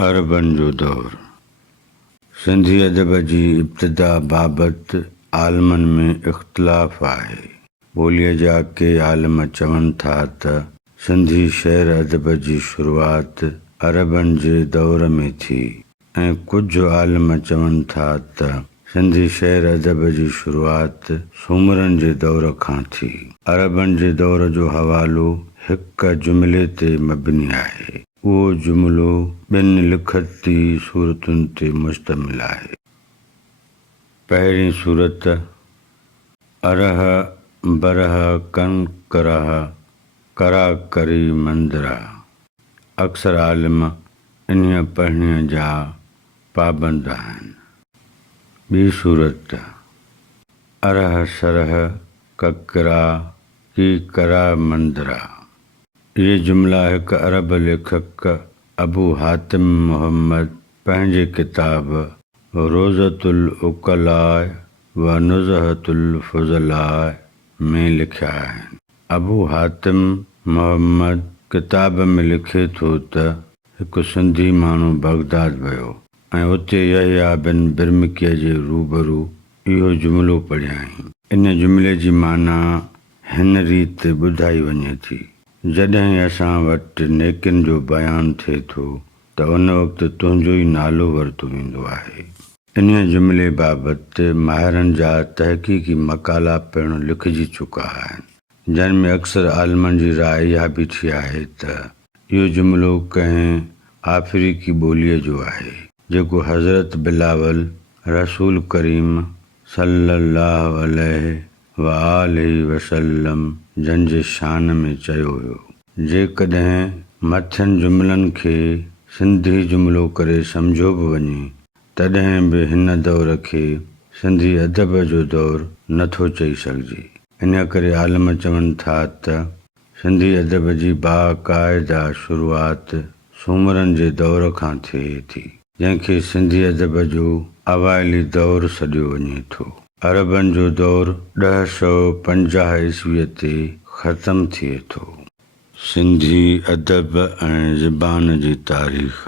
अरबन जो दौर। सिंधी अदब जी इब्तिदा बाबति आलमनि में इख़्तिलाफ़ आहे। ॿोलीअ जा के आलिम चवनि था त सिंधी शेर अदब जी शुरूआति अरबनि जे दौर में थी ऐं कुझु आलिम चवनि था त सिंधी शेर अदब जी शुरूआति सूमरनि जे दौर खां थी। अरबनि जे दौर जो हवालो हिकु जुमिले ते मबनी आहे। उहो जुमिलो ॿिनि लिखती सूरतुनि ते मुश्तमिल आहे। पहिरीं सूरत अरह बरह कन करह करा करी मंदरा। अक्सर आलिम इन पढ़णीअ जा पाबंद आहिनि। ॿी सूरत अरह सरह ककरा की करा मंदरा। ये जुमिला हिकु अरब लेखक अबू हातिम मुहम्मद पंहिंजे किताब रोज़तुल उक़लाए व नुज़हतुल फ़ुज़लाए में लिखिया आहिनि। अबू हातिम मुहम्मद किताब में लिखे थो त हिकु सिंधी माण्हू बगदाद वियो ऐं उते यहया बिन बिरमकीअ जे रूबरू इहो जुमिलो पढ़ियाईं। इन जुमिले जी माना हिन रीति ॿुधाई वञे थी। जॾहिं असां वटि नेकिन जो बयानु थिए थो त उन वक़्तु तुंहिंजो ई नालो वरितो वेंदो आहे। इन जुमिले बाबति माहिरनि जा तहक़ीक़ी मकाला पिणु लिखिजी चुका आहिनि, जिन में अक्सर आलिमनि जी राय इहा बि थी आहे त इहो जुमिलो कंहिं अफ्रीकी ॿोलीअ जो आहे जेको हज़रत बिलावल रसूल करीम सल्लल्लाहु अलैहि व आलिहि वसल्लम जन जे शान में चयो हुयो। जेकॾहिं मथियनि जुमिलनि खे सिंधी जुमिलो करे सम्झो बि वञे तॾहिं बि हिन दौर खे सिंधी अदब जो दौर नथो चई सघिजे। इन करे आलिम चवनि था त सिंधी अदब जी बाक़ाइदा शुरूआति सूमरनि जे दौर खां थिए थी, जंहिंखे सिंधी अदब जो अवाइली दौर सॾियो वञे थो। अरबनि जो दौर 1050 ईस्वीअ ते ख़तमु थिए थो। सिंधी अदब ऐं ज़बान जी तारीख़।